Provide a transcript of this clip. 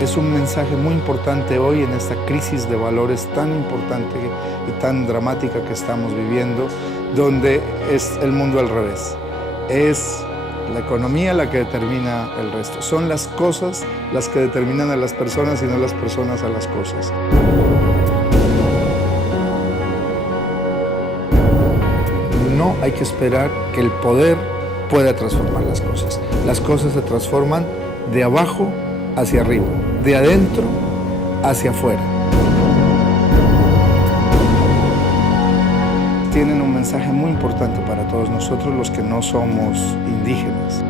Es un mensaje muy importante hoy en esta crisis de valores tan importante y tan dramática que estamos viviendo, donde es el mundo al revés. Es la economía la que determina el resto. Son las cosas las que determinan a las personas y no las personas a las cosas. No hay que esperar que el poder pueda transformar las cosas. Las cosas se transforman de abajo hacia arriba, de adentro hacia afuera. Tienen un mensaje muy importante para todos nosotros los que no somos indígenas.